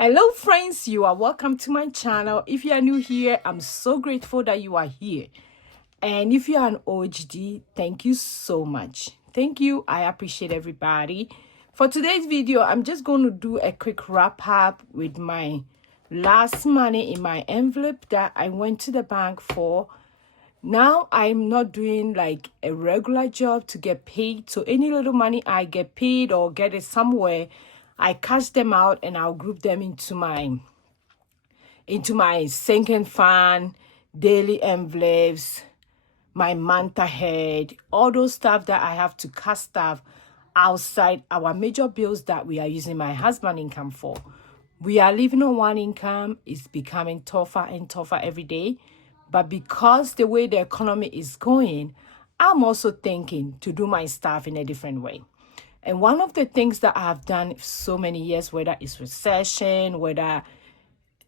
Hello friends, you are welcome to my channel. If you are new here, I'm so grateful that you are here. And if you are an OGD, thank you so much. Thank you. I appreciate everybody. For today's video, I'm just going to do a quick wrap up with my last money in my envelope that I went to the bank for. Now I'm not doing like a regular job to get paid. So any little money I get paid or get it somewhere, I cash them out and I'll group them into my sinking fund, daily envelopes, my month ahead, all those stuff that I have to cash stuff outside our major bills that we are using my husband income for. We are living on one income. It's becoming tougher and tougher every day. But because the way the economy is going, I'm also thinking to do my stuff in a different way. And one of the things that I have done so many years, whether it's recession, whether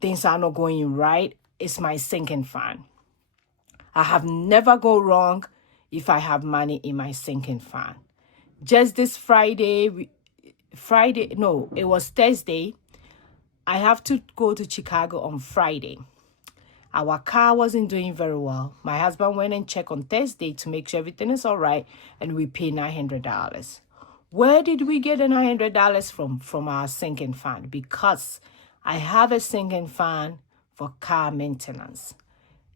things are not going right, is my sinking fund. I have never go wrong if I have money in my sinking fund. Just this Friday, it was Thursday. I have to go to Chicago on Friday. Our car wasn't doing very well. My husband went and checked on Thursday to make sure everything is all right, and we paid $900. Where did we get the $900 from? From our sinking fund, because I have a sinking fund for car maintenance.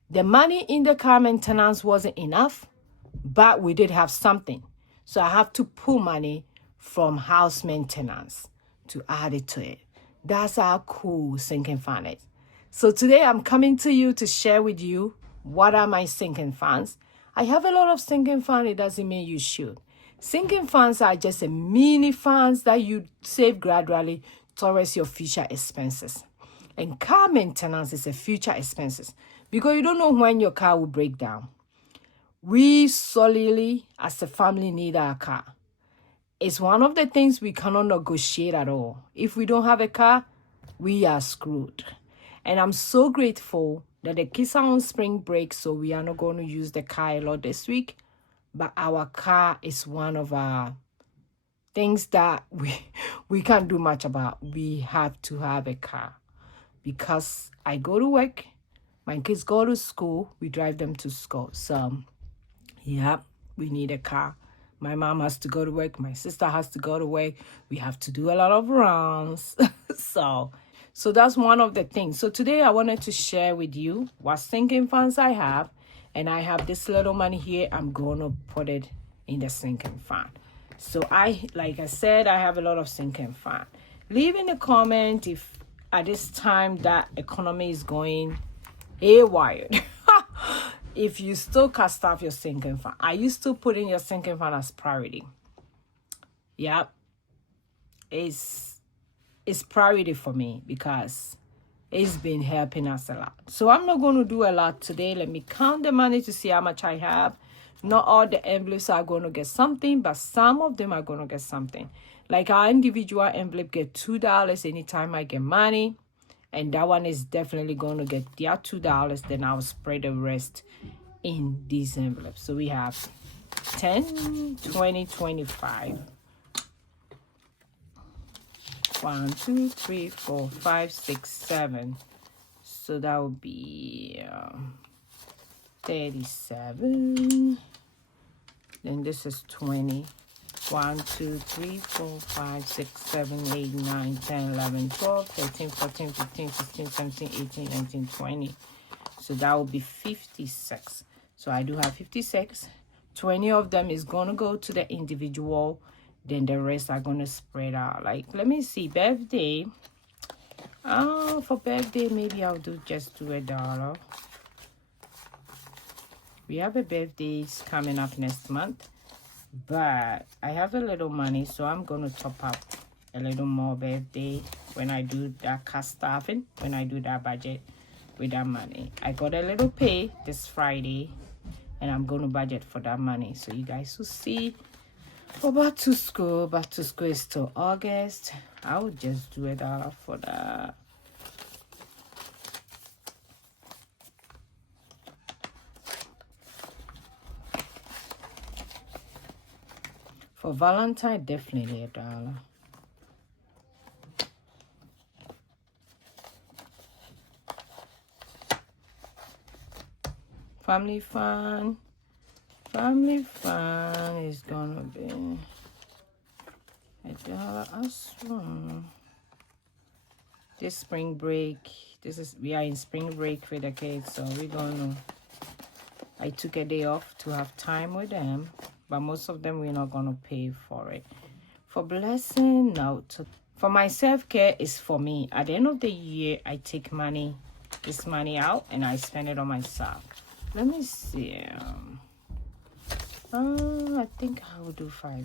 The money in the car maintenance wasn't enough, but we did have something. So I have to pull money from house maintenance to add it to it. That's how cool sinking fund is. So today I'm coming to you to share with you what are my sinking funds. I have a lot of sinking funds. It doesn't mean you should. Sinking funds are just a mini funds that you save gradually towards your future expenses. And car maintenance is a future expenses because you don't know when your car will break down. We solely, as a family, need our car. It's one of the things we cannot negotiate at all. If we don't have a car, we are screwed. And I'm so grateful that the kids are on spring break, so we are not going to use the car a lot this week. But our car is one of our things that we can't do much about. We have to have a car because I go to work, my kids go to school, we drive them to school. So, yeah, we need a car. My mom has to go to work. My sister has to go to work. We have to do a lot of runs. So that's one of the things. So today I wanted to share with you what sinking funds I have. And I have this little money here. I'm going to put it in the sinking fund. So like I said, I have a lot of sinking fund. Leave in a comment if at this time that economy is going haywire. If you still cast off your sinking fund, are you still putting your sinking fund as priority? Yep. It's priority for me because it's been helping us a lot. So I'm not going to do a lot today. Let me count the money to see how much I have. Not all the envelopes are going to get something, but some of them are going to get something. Like our individual envelope get $2 anytime I get money. And that one is definitely going to get their $2. Then I'll spread the rest in these envelopes. So we have 10, 20, 25. 1, 2, 3, 4, 5, 6, 7. So that would be 37. Then this is 20. 1, 2, 3, 4, 5, 6, 7, 8, 9, 10, 11, 12, 13, 14, 15, 16, 17, 18, 19, 20. So that would be 56. So I do have 56. 20 of them is going to go to the individual. Then the rest are going to spread out. Like, let me see. Birthday. For birthday, maybe I'll just do $1. We have a birthday coming up next month. But I have a little money, so I'm going to top up a little more birthday when I do that cash stuffing, when I do that budget with that money. I got a little pay this Friday, and I'm going to budget for that money. So you guys will see. For back to school is till August. I would just do $1 for that. For Valentine, definitely $1. family fun. Family fun is gonna be $1 as well. This spring break, we are in spring break with the kids, so I took a day off to have time with them, but most of them we're not gonna pay for it. For blessing, no. For my self-care is for me. At the end of the year, I take this money out, and I spend it on myself. Let me see. I think I will do $5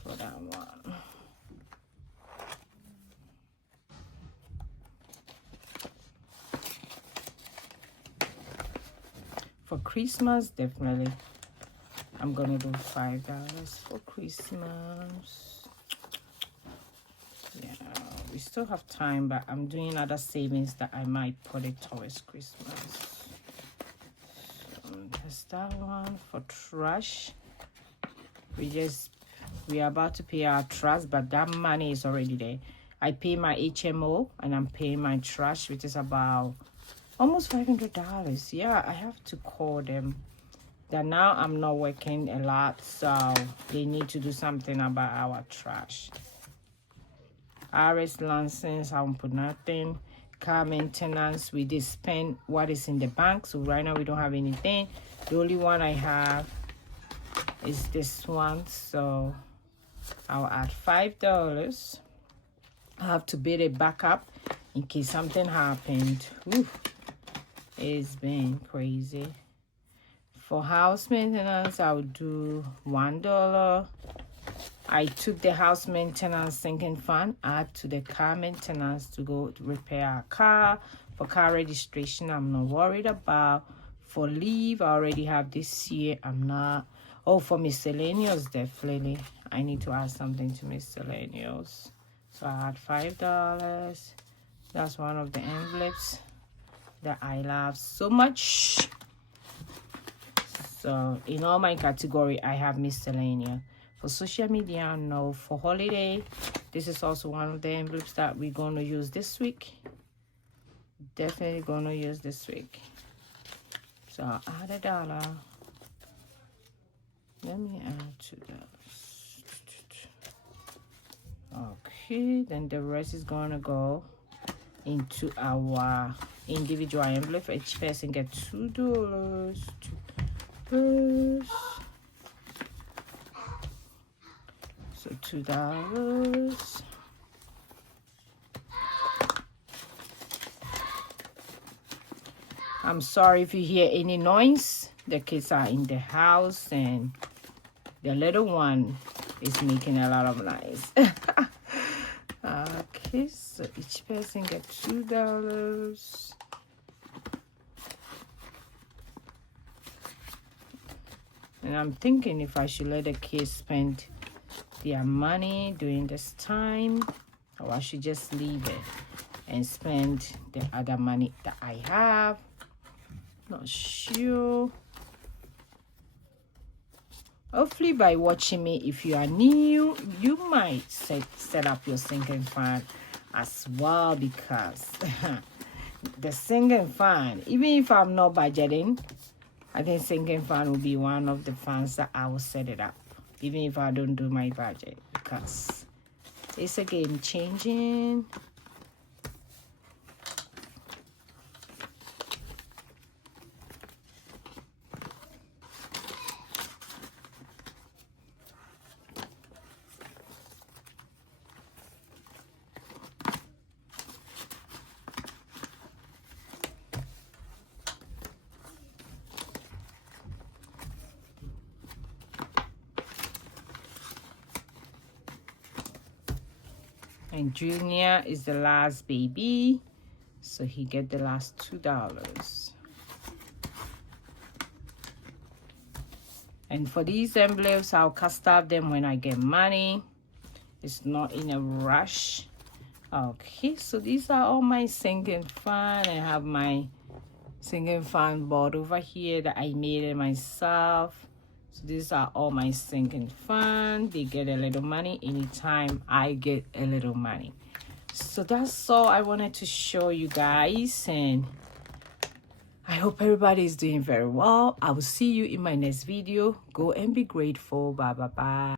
for that one. For Christmas, definitely, I'm gonna do $5 for Christmas. Yeah, we still have time, but I'm doing other savings that I might put it towards Christmas. There's that one. For trash, we are about to pay our trash, but that money is already there. I pay my HMO and I'm paying my trash, which is about almost $500. Yeah, I have to call them that now I'm not working a lot, so they need to do something about our trash. RS license, I won't put nothing. Car maintenance, we did spend what is in the bank, so right now we don't have anything. The only one I have is this one, so I'll add $5. I have to build a backup in case something happened. Whew. It's been crazy. For house maintenance, I'll do $1. I took the house maintenance sinking fund, add to the car maintenance to go to repair our car. For car registration, I'm not worried about. For leave, I already have this year. I'm not. Oh, for miscellaneous, definitely. I need to add something to miscellaneous. So I add $5. That's one of the envelopes that I love so much. So in all my category, I have miscellaneous. For social media, no. For holiday, this is also one of the envelopes that we're going to use this week. Definitely going to use this week. So I'll add $1. Let me add $2. Okay, then the rest is going to go into our individual envelope. Each person gets $2. $2. So $2. I'm sorry if you hear any noise. The kids are in the house and the little one is making a lot of noise. Okay, so each person gets $2. And I'm thinking if I should let the kids spend their money during this time, or I should just leave it and spend the other money that I have. Not sure. Hopefully by watching me, if you are new, you might set up your sinking fund as well, because the sinking fund, even if I'm not budgeting, I think sinking fund will be one of the funds that I will set it up, even if I don't do my budget, because it's a game changing. And Junior is the last baby, so he get the last $2. And for these envelopes, I'll cast out them when I get money. It's not in a rush. Okay, so these are all my sinking fund. I have my sinking fund board over here that I made it myself. So these are all my sinking fund. They get a little money anytime I get a little money. So that's all I wanted to show you guys, and I hope everybody is doing very well. I will see you in my next video. Go and be grateful. Bye bye bye.